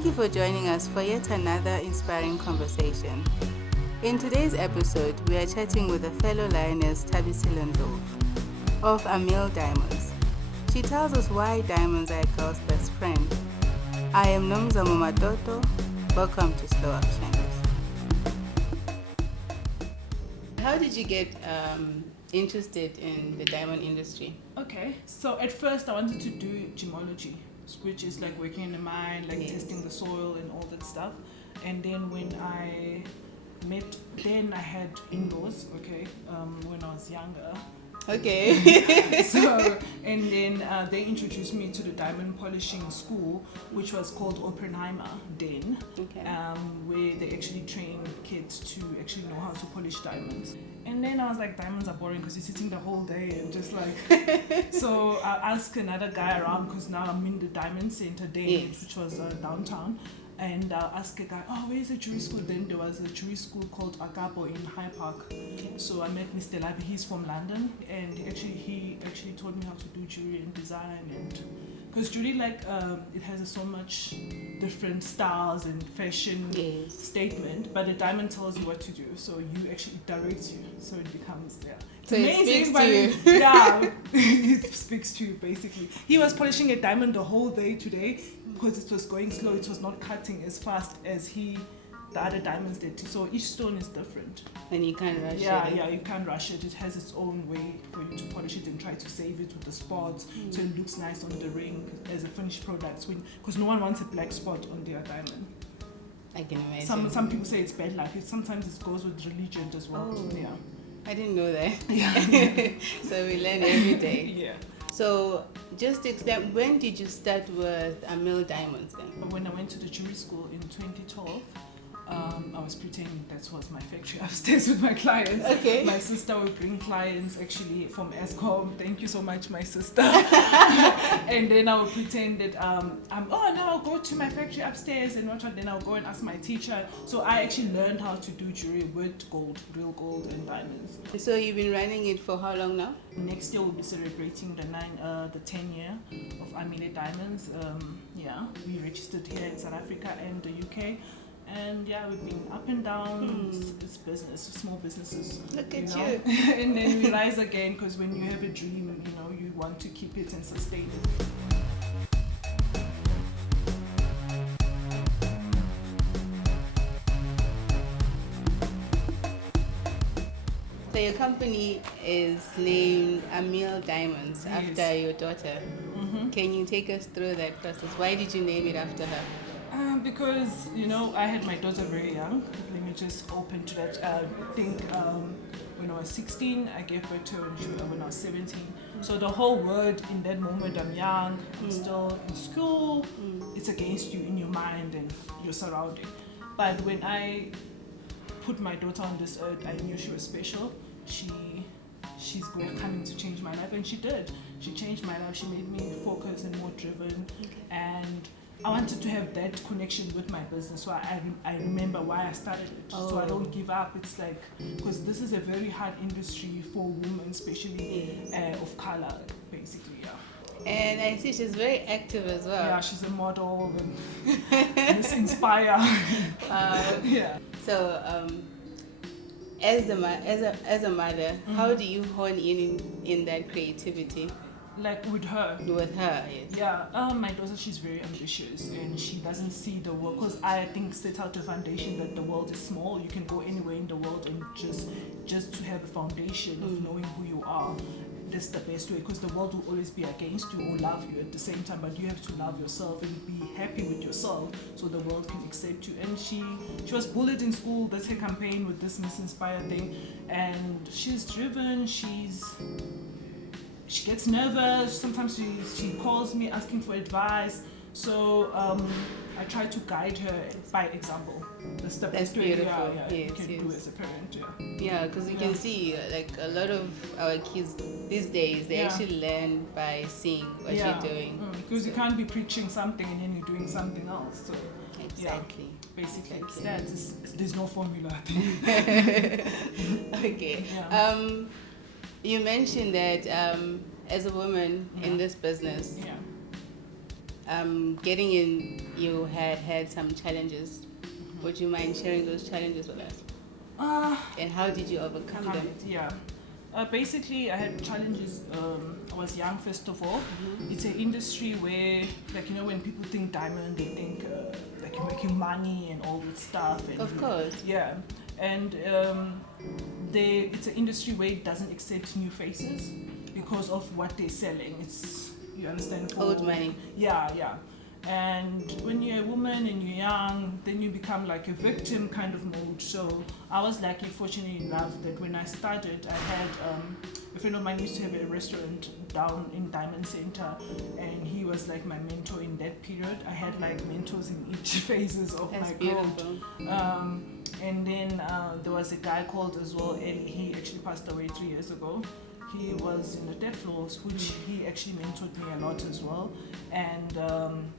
Thank you for joining us for yet another inspiring conversation. In today's episode, we are chatting with a fellow lioness, Thabisile Ndlovu, of Amile Diamonds. She tells us why diamonds are a girl's best friend. I am Ndlovu Matoto. Welcome to SlowUp Shandis. How did you get interested in the diamond industry? Okay, so at first I wanted to do gemology, which is like working in a mine, like testing the soil and all that stuff. And then when I had in-laws, when I was younger. Okay. So, and then they introduced me to the diamond polishing school, which was called Oppenheimer then, where they actually train kids to actually know how to polish diamonds. And then I was like, diamonds are boring because you're sitting the whole day and just like... So I asked another guy around because now I'm in the diamond center day, which was downtown. And I asked a guy, where's the jewelry school? Then there was a jewelry school called Agapo in Hyde Park. So I met Mr. Labi, he's from London. And he actually taught me how to do jewelry and design. And because jewelry, it has so much different styles and fashion statement. But the diamond tells you what to do. So it directs you. So it becomes there. So amazing, it speaks to you. Yeah, it speaks to you basically. He was polishing a diamond the whole day today because it was going slow. It was not cutting as fast as the other diamonds did. So each stone is different. And you can't rush it. Yeah, you can't rush it. It has its own way for you to polish it and try to save it with the spots so it looks nice on the ring as a finished product. Because no one wants a black spot on their diamond. I can imagine. Some people say it's bad luck. Sometimes it goes with religion as well. Oh. Yeah. I didn't know that. Yeah. So we learn every day. Yeah. So just to explain, when did you start with Amile Diamonds then? When I went to the jewelry school in 2012, I was pretending that was my factory upstairs with my clients. Okay. My sister would bring clients actually from ESCOM. Thank you so much, my sister. And then I would pretend that I'll go to my factory upstairs and then I'll go and ask my teacher. So I actually learned how to do jewelry with gold, real gold and diamonds. So you've been running it for how long now? Next year we'll be celebrating the 10 year of Amile Diamonds. We registered here in South Africa and the UK. And we've been up and down. It's business, small businesses. Look at you. And then we rise again because when you have a dream, you want to keep it and sustain it. So your company is named Amile Diamonds after your daughter. Can you take us through that process? Why did you name it after her? Because, I had my daughter very young. Let me just open to that. I think when I was 16, I gave birth to her when I was 17. So the whole word in that moment, I'm young, I'm still in school, it's against you in your mind and your surrounding. But when I put my daughter on this earth, I knew she was special. She's coming to change my life, and she did. She changed my life. She made me focused and more driven. And I wanted to have that connection with my business, so I remember why I started it. So I don't give up. It's like, because this is a very hard industry for women, especially of color, basically, And I see she's very active as well. Yeah, she's a model and Miss Inspire. Yeah. So, as a mother, how do you hone in that creativity? Like with her? With her, yes. Yeah, my daughter, she's very ambitious and she doesn't see the world, because I think set out a foundation that the world is small. You can go anywhere in the world and just to have a foundation of knowing who you are. That's the best way, because the world will always be against you or love you at the same time, but you have to love yourself and be happy with yourself so the world can accept you. And she was bullied in school. That's her campaign with this Miss Inspire thing, and she's driven. She gets nervous. Sometimes she calls me asking for advice. So I try to guide her by example. That's the best way. Beautiful. You can do as a parent. Yeah, because you can see like a lot of our kids these days, they actually learn by seeing what you're doing. Because you can't be preaching something and then you're doing something else. So exactly. Basically, it's that. There's no formula, I think. Okay. You mentioned that as a woman in this business, getting in, you had some challenges. Would you mind sharing those challenges with us? And how did you overcome them? Yeah. Basically, I had challenges. I was young, first of all. Mm-hmm. It's an industry where, like, you know, when people think diamond, they think like you're making money and all that stuff. And of course. Yeah. And it's an industry where it doesn't accept new faces because of what they're selling. It's, you understand? Old money. Yeah. And when you're a woman and you're young, then you become like a victim kind of mode. So I was lucky, fortunate enough that when I started, I had a friend of mine used to have a restaurant down in Diamond Center, and he was like my mentor in that period. I had like mentors in each phases of That's my beautiful. growth. And then there was a guy called as well, and he actually passed away 3 years ago. He was in the debt floors, which he actually mentored me a lot as well. And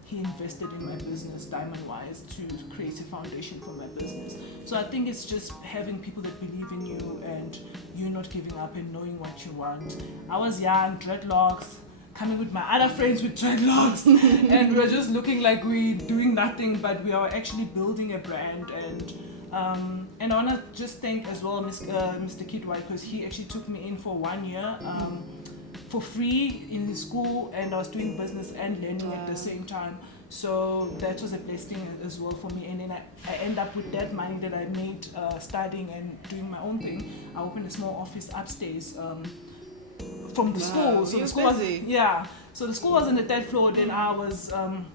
he invested in my business, diamond-wise, to create a foundation for my business. So I think it's just having people that believe in you and you not giving up and knowing what you want. I was young, dreadlocks, coming with my other friends with dreadlocks, and we were just looking like we doing nothing, but we are actually building a brand. And I want to just thank as well Mr. Kid White, because he actually took me in for 1 year for free in his school, and I was doing business and learning at the same time. So that was a blessing as well for me. And then I end up with that money that I made studying and doing my own thing. I opened a small office upstairs from the school. So the school was on the third floor. Then I was on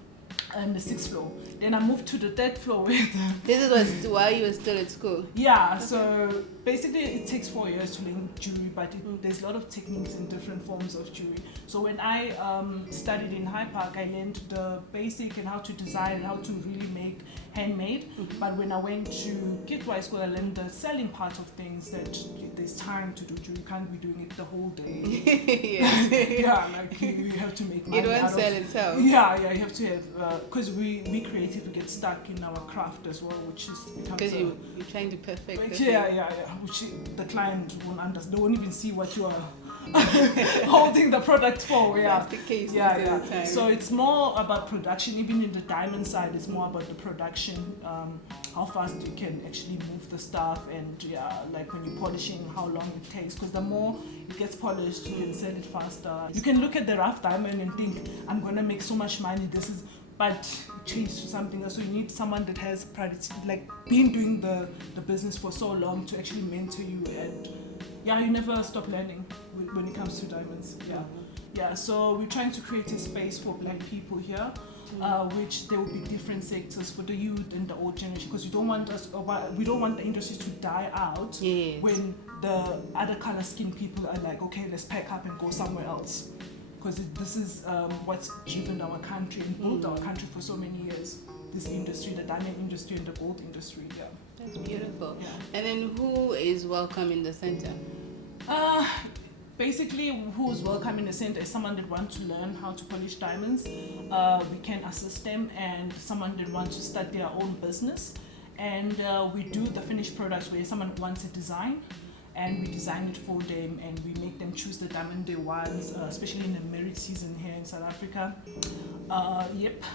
the 6th floor. Then I moved to the 3rd floor. This was while you were still at school? Yeah, okay. So basically it takes 4 years to learn jewelry, but there's a lot of techniques and different forms of jewelry. So when I studied in High Park, I learned the basic and how to design and how to really make handmade. Mm-hmm. But when I went to Kitwai School, I learned the selling part of things, that there's time to do jewelry. You can't be doing it the whole day. Yeah, like you have to make money. It won't sell itself. Yeah, you have to have, because we creative, we get stuck in our craft as well, which is because you're trying to perfect the yeah, which the client won't understand. They won't even see what you are holding the product for. Yeah, that's the case. Yeah. So it's more about production. Even in the diamond side, it's more about the production, how fast you can actually move the stuff, and like when you're polishing, how long it takes. Because the more it gets polished, you can sell it faster. You can look at the rough diamond and think, I'm gonna make so much money. But change to something else. So you need someone that has been doing the business for so long to actually mentor you, and you never stop learning when it comes to diamonds. So we're trying to create a space for black people here, which there will be different sectors for the youth and the old generation, because we don't want the industry to die out. Yes. When the other color skin people are like, okay, let's pack up and go somewhere else. Because this is what's driven our country and built our country for so many years. This industry, the diamond industry and the gold industry. Yeah, that's beautiful. Yeah. And then who is welcome in the center? Basically, who is welcome in the center is someone that wants to learn how to polish diamonds. We can assist them, and someone that wants to start their own business. And we do the finished products where someone wants a design, and we design it for them, and we make them choose the diamond they want, especially in the marriage season here in South Africa.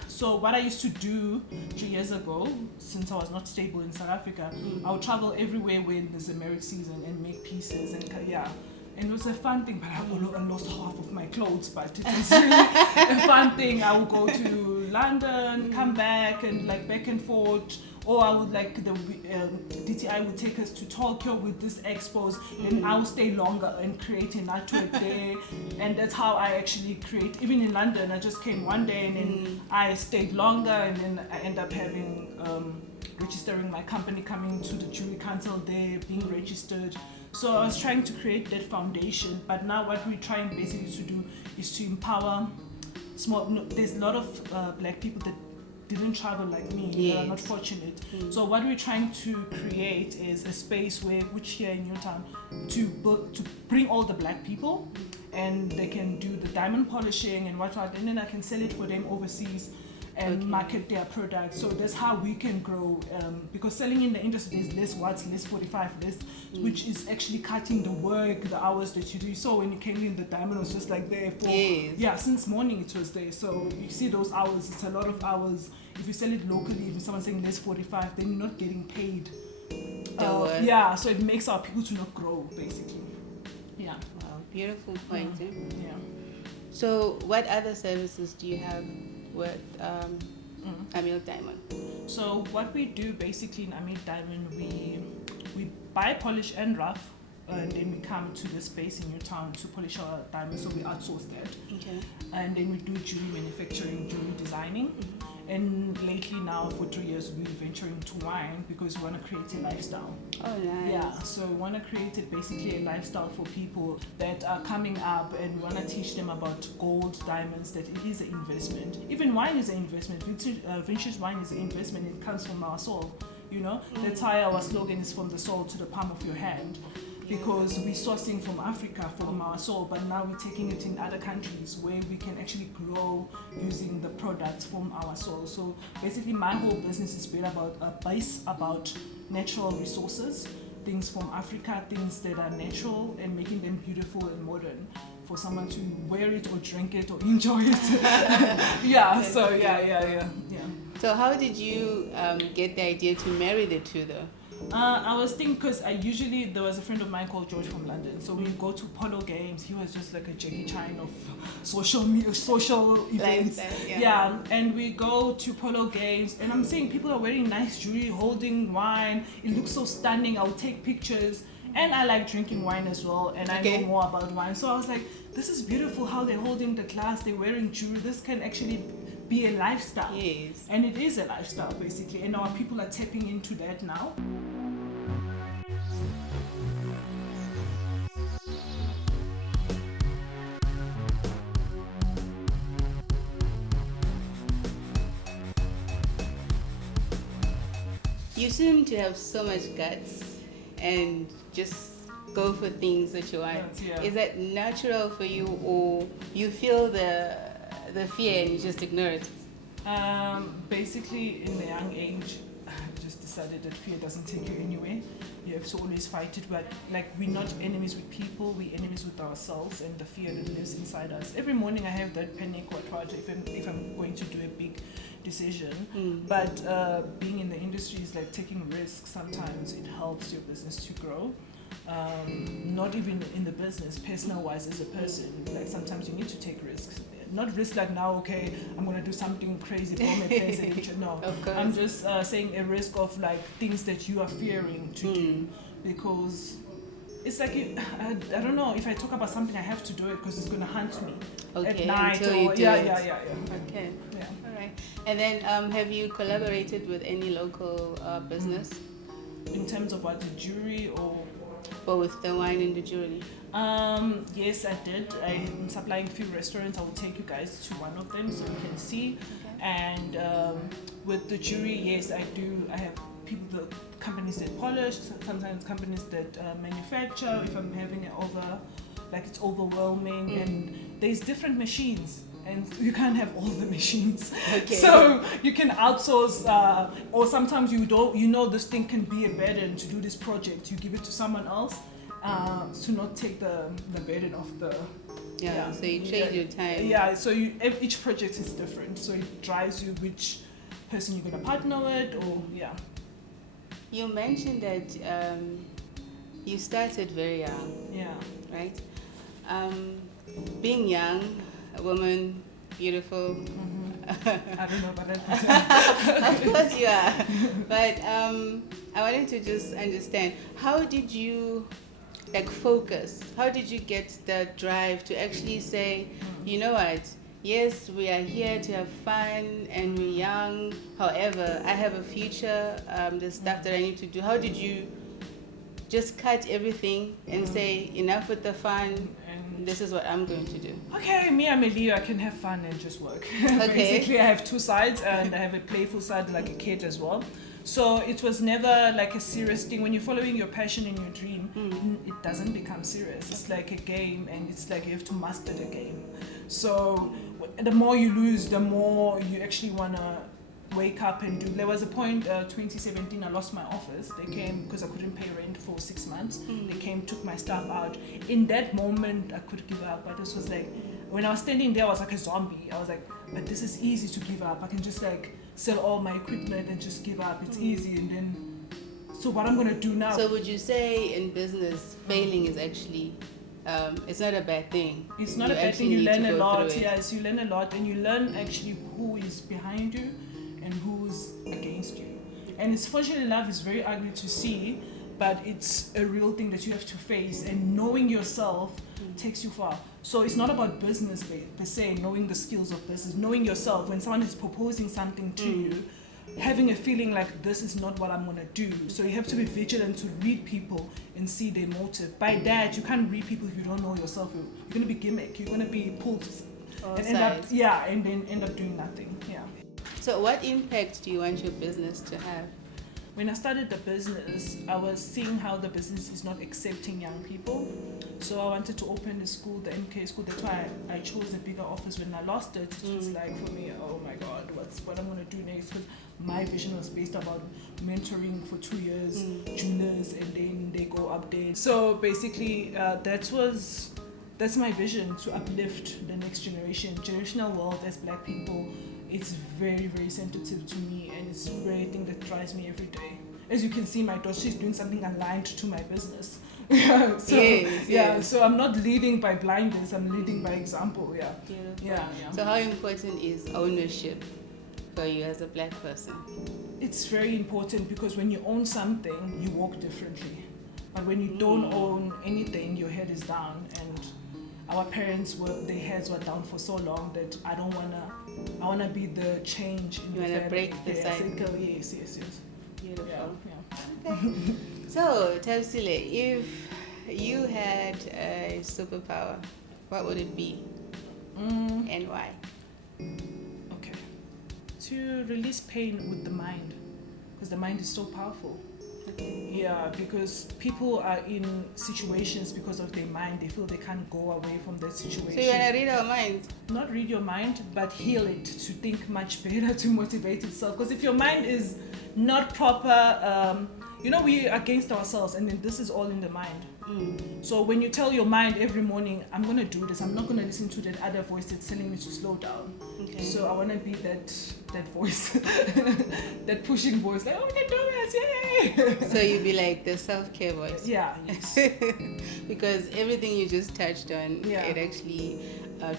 So what I used to do 3 years ago, since I was not stable in South Africa, I would travel everywhere when there's a marriage season and make pieces, and it was a fun thing, but I lost half of my clothes, but it was really a fun thing. I would go to London, come back, and back and forth. Or I would DTI would take us to Tokyo with this expos, and I would stay longer and create an artwork there. And that's how I actually create. Even in London, I just came one day, and then I stayed longer, and then I end up having registering my company, coming to the jury council there, being registered. So I was trying to create that foundation. But now what we're trying basically to do is to empower there's a lot of black people that didn't travel like me, yes. That are not fortunate. So what we're trying to create is a space which here in Newtown, to bring all the black people, and they can do the diamond polishing and whatnot, and then I can sell it for them overseas. and market their products. So that's how we can grow, because selling in the industry is less watts, less 45, less, which is actually cutting the work, the hours that you do. So when you came in, the diamond was just like there for since morning it was there. So you see those hours, it's a lot of hours. If you sell it locally, if someone's saying less 45, then you're not getting paid. So it makes our people to not grow, basically. Yeah. Wow, beautiful point. Yeah. So what other services do you have with Amile Diamond? So what we do basically in Amile Diamond, we buy, polish and rough, and then we come to the space in your town to polish our diamonds, so we outsource that. Okay. And then we do jewelry manufacturing, jewelry designing. And lately now, for 3 years, we're venturing into wine because we want to create a lifestyle. Oh, nice. Yeah, so we want to create basically a lifestyle for people that are coming up, and we want to teach them about gold, diamonds, that it is an investment. Even wine is an investment. Vintage wine is an investment. It comes from our soul, you know? That's why our slogan is from the soul to the palm of your hand. Because we're sourcing from Africa, from our soul, but now we're taking it in other countries where we can actually grow using the products from our soul. So basically my whole business is built about natural resources, things from Africa, things that are natural, and making them beautiful and modern for someone to wear it or drink it or enjoy it. Yeah. So how did you get the idea to marry the two though? I was thinking, because there was a friend of mine called George from London, so we go to polo games. He was just like a Jackie Chan of social events. And we go to polo games, and I'm seeing people are wearing nice jewelry, holding wine. It looks so stunning. I'll take pictures, and I like drinking wine as well, and I know more about wine. So I was like, this is beautiful how they're holding the glass, they're wearing jewelry. This can actually be a lifestyle. Yes. And it is a lifestyle basically, and our people are tapping into that now. You seem to have so much guts and just go for things that you want. Is that natural for you, or you feel the fear and you just ignore it? Basically, in a young age, I just decided that fear doesn't take you anywhere. You have to always fight it, but like, we're not enemies with people, we're enemies with ourselves and the fear that lives inside us. Every morning I have that panic or trouble if I'm going to do a big decision. But being in the industry is like taking risks. Sometimes it helps your business to grow. Not even in the business, personal wise as a person, like sometimes you need to take risks. Not risk like now, okay, I'm gonna do something crazy, no. I'm just saying a risk of like things that you are fearing to do, because it's like, I don't know, if I talk about something, I have to do it because it's gonna hunt me at night. Okay. Okay. Yeah. All right. And then have you collaborated with any local business? In terms of what, the jewelry or? Both the wine and the jewelry. Yes, I did. I'm supplying a few restaurants. I will take you guys to one of them so you can see. And with the jewelry, yes, I do. I have people, the companies that polish, sometimes companies that manufacture. If I'm having it it's overwhelming, and there's different machines. And you can't have all the machines. So you can outsource, or sometimes you know this thing can be a burden to do this project. You give it to someone else to not take the burden of the. So you trade your time. Yeah, so each project is different. So it drives you which person you're gonna partner with, or You mentioned that you started very young. Yeah. Right. Being young, a woman, beautiful. I don't know about that. Of course you are. But I wanted to just understand, how did you focus? How did you get the drive to actually say, you know what, yes, we are here to have fun and we're young, however, I have a future, the stuff that I need to do. How did you just cut everything and say, enough with the fun, this is what I'm going to do? Okay, me, I'm a Leo. I can have fun and just work. Basically, I have two sides, and I have a playful side like a kid as well. So it was never like a serious thing. When you're following your passion and your dream, it doesn't become serious. It's like a game, and it's like you have to master the game. So the more you lose, the more you actually want to wake up and do. There was a point, 2017, I lost my office. They came because I couldn't pay rent for 6 months. They came, took my stuff out. In that moment, I could give up. But this was like, when I was standing there, I was like a zombie. I was like, but this is easy to give up. I can just like sell all my equipment and just give up. It's easy. And then, so what I'm going to do now. So would you say in business, failing is actually, it's not a bad thing? It's not a bad thing. You learn a lot. Yes, you learn a lot. And you learn actually who is behind you and who's against you. And it's fortunately, love is very ugly to see, but it's a real thing that you have to face, and knowing yourself takes you far. So it's not about business per se, knowing the skills of business, knowing yourself. When someone is proposing something to you, having a feeling like this is not what I'm going to do. So you have to be vigilant to read people and see their motive. By that, you can't read people if you don't know yourself. You're going to be gimmick. You're going to be pulled and end up, and then end up doing nothing. Yeah. So what impact do you want your business to have? When I started the business, I was seeing how the business is not accepting young people. So I wanted to open a school, the MK school. That's why I chose a bigger office. When I lost it, it was like for me, oh my God, what I'm going to do next? Because my vision was based about mentoring for 2 years, juniors, and then they go up there. So basically, that's my vision, to uplift the next generation. Generational wealth as Black people, it's very, very sensitive to me, and it's a very thing that drives me every day. As you can see, my daughter, she's doing something aligned to my business. So I'm not leading by blindness, I'm leading by example. Yeah. So how important is ownership for you as a Black person? It's very important, because when you own something, you walk differently. But when you don't own anything, your head is down. And our parents their heads were down for so long that I want to be the change in the family. You want to break the cycle. Yes. Beautiful. Yeah. Okay. So, Thabisile, if you had a superpower, what would it be? And why? Okay. To release pain with the mind, because the mind is so powerful. Okay. Yeah, because people are in situations because of their mind. They feel they can't go away from that situation. So you want to read our mind? Not read your mind, but heal it, to think much better, to motivate itself. Because if your mind is not proper, we're against ourselves, and then this is all in the mind. So when you tell your mind every morning, I'm going to do this, I'm not going to listen to that other voice that's telling me to slow down. Okay. So I want to be that voice, that pushing voice, like, oh, we can do this, yay! So you'd be like the self-care voice. Yeah, yes. Because everything you just touched on, it actually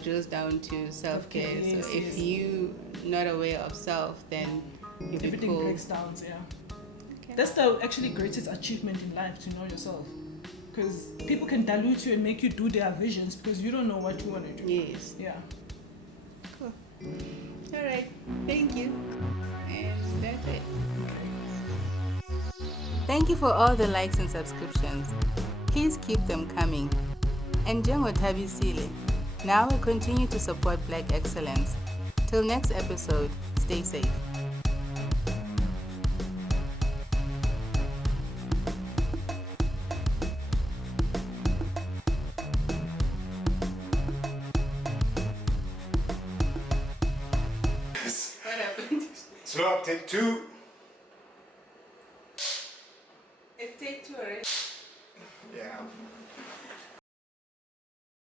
drills down to self-care. Okay, so if you're not aware of self, then everything breaks down. Yeah. Okay. That's the actually greatest achievement in life, to know yourself. Because people can dilute you and make you do their visions because you don't know what you want to do. Yes. Yeah. Cool. All right. Thank you. And that's it. Thank you for all the likes and subscriptions. Please keep them coming. And Thabisile, now we continue to support Black excellence. Till next episode, stay safe. SlowUp, take 2.